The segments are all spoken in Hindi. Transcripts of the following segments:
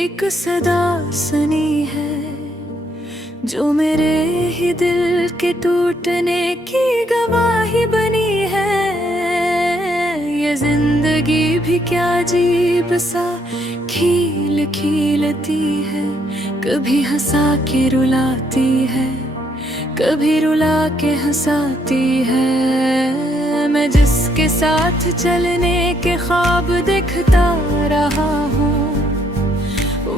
एक सदा सुनी है जो मेरे ही दिल के टूटने की गवाही बनी है। ये जिंदगी भी क्या अजीब सा खील खीलती है, कभी हंसा के रुलाती है, कभी रुला के हंसाती है। मैं जिसके साथ चलने के ख्वाब देखता रहा हूँ,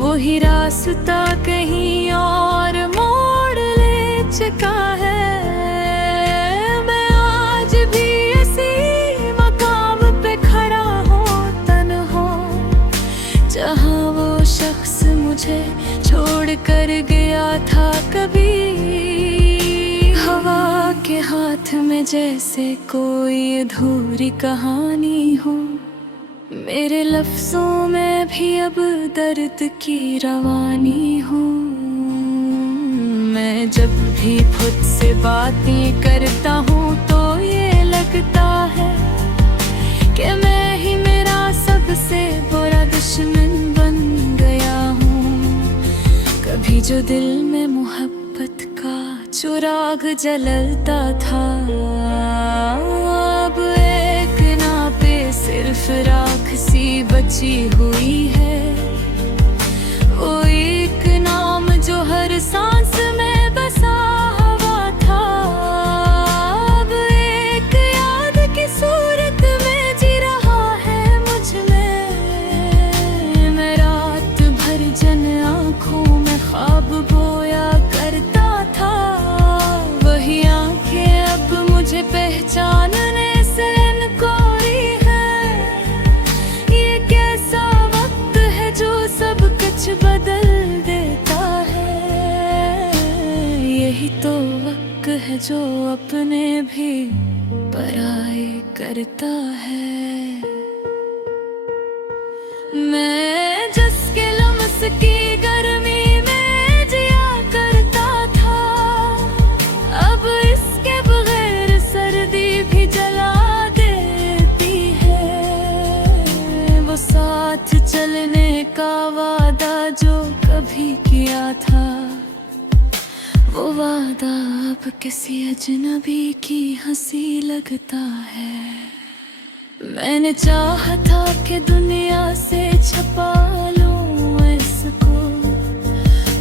वही रास्ता कहीं और मोड़ ले चुका है। मैं आज भी इसी मकाम पे खड़ा हूँ तन्हा, जहाँ वो शख्स मुझे छोड़ कर गया था कभी। हवा के हाथ में जैसे कोई अधूरी कहानी हो, मेरे लफ्जों में भी अब दर्द की रवानी हूँ। मैं जब भी खुद से बातें करता हूँ तो ये लगता है कि मैं ही मेरा सबसे बुरा दुश्मन बन गया हूँ। कभी जो दिल में मोहब्बत का चिराग जलता था, अब एक ना पे सिर्फ राख सी बची हुई है। वो एक नाम जो हर सांस में बसा हुआ था, अब एक याद की सूरत में जी रहा है मुझ में। मैं रात भर जन आँखों में ख्वाब बोया करता था, वही आँखें अब मुझे पहचानने से इनकारी है। ये कैसा वक्त है जो सब कुछ बदल देता है, यही तो वक्त है जो अपने भी पराए करता है। मैं जिसके लम्स की गर्मी में जिया करता था, अब इसके बगैर सर्दी भी जला देती है। वो साथ चलने का वादा जो कभी किया था, वो वादा अब किसी अजनबी की हंसी लगता है। मैंने चाहा था कि दुनिया से छुपा लूं इसको,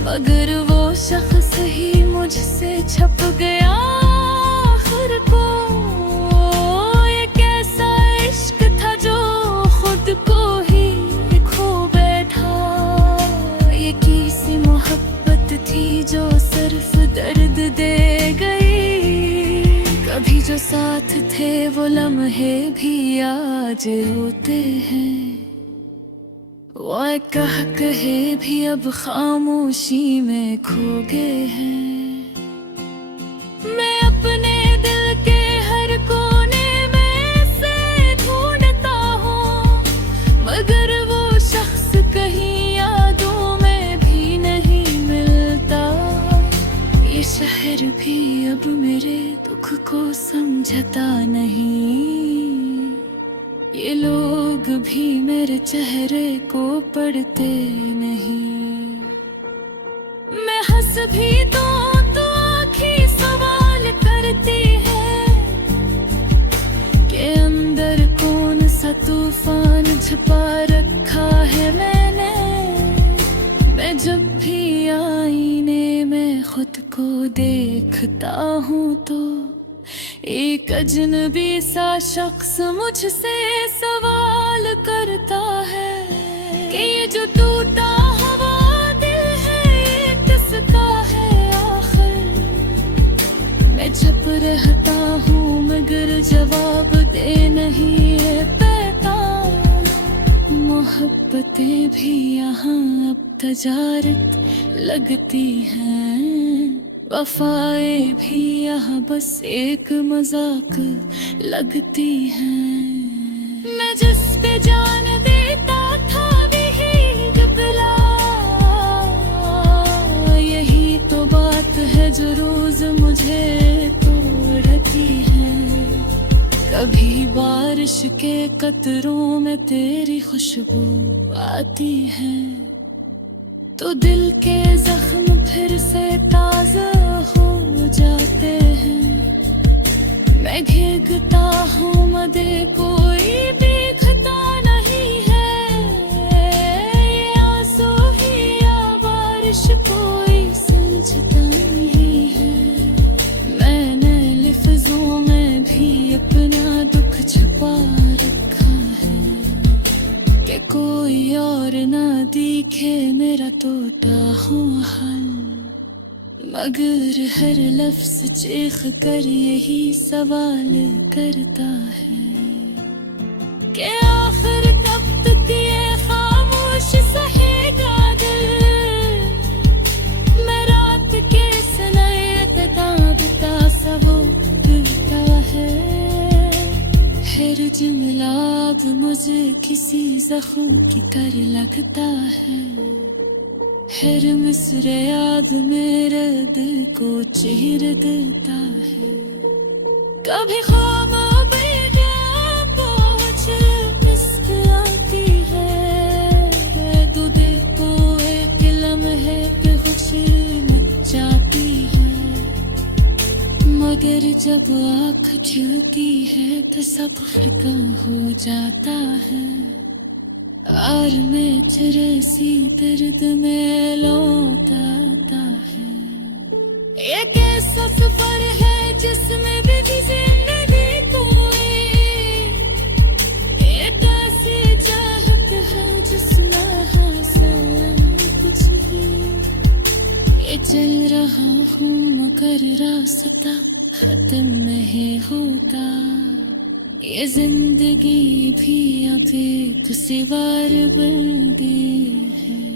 मगर वो शख्स ही मुझसे छप गया आखिर को। ये कैसा इश्क था जो खुद को ही खो बैठा, ये कैसी मोहब्बत थी जो सिर्फ दर्द दे गई। कभी जो साथ थे वो लम्हे भी आज रोते हैं, वो कह कहे भी अब खामोशी में खो गए हैं। मैं अपने दिल के हर कोने में से ढूंढता हूँ, मगर वो शख्स कहीं यादों में भी नहीं मिलता। ये शहर भी अब मेरे दुख को समझता नहीं, ये लोग भी मेरे चेहरे को पढ़ते नहीं। मैं हंस भी तो आँखें सवाल करती है कि अंदर कौन सा तूफान छुपा रखा है मैंने। मैं जब भी आईने में खुद को देखता हूँ तो एक अजनबी सा शख्स मुझसे सवाल करता है कि ये जो टूटा हुआ दिल है ये किसका है आखिर। मैं चुप रहता हूँ मगर जवाब दे नहीं पाता। मोहब्बतें भी यहाँ अब तजारत लगती हैं, वफाएं भी यहाँ बस एक मजाक लगती हैं। मैं जिस पे जान देता था वही डुबला, यही तो बात है जो रोज मुझे तोड़ती है। कभी बारिश के कतरों में तेरी खुशबू आती है, तो दिल के जख्म फिर से ताजा हो जाते हैं। मैं भीगता हूँ मदे कोई देखता नहीं है, ये आंसू ही या बारिश कोई समझता नहीं है। मैंने लफ्जों में भी अपना दुख छुपा रखा है कि कोई और ना दिखे मेरा टूटा हुआ हाल। मगर हर लफ्ज चीख कर यही सवाल करता है कि आखिर कब तक ये खामोश सहेगा दिल। मैं रात के सनाए किताबता सा वो करता है। हर जुमला अब मुझे किसी जख्म की कर लगता है। हर मिसरे याद मेरे दिल को चीर देता है। कभी ख्वाब पहुंच मिस्क आती है, तो दिल को एक लम्हे पे खुशी मिल जाती है। मगर जब आँख खिलती है तो सब फीका हो जाता है। और में चरसी दर्द में लौट आता है। ये कैसा सफर है जिसमें भी जिंदगी कोई, ये कैसी चाहत है जिसमें हासिल कुछ भी। ये चल रहा हूँ मगर रास्ता खत्म नहीं होता। ये जिंदगी भी अब एक सिवार बंदी है।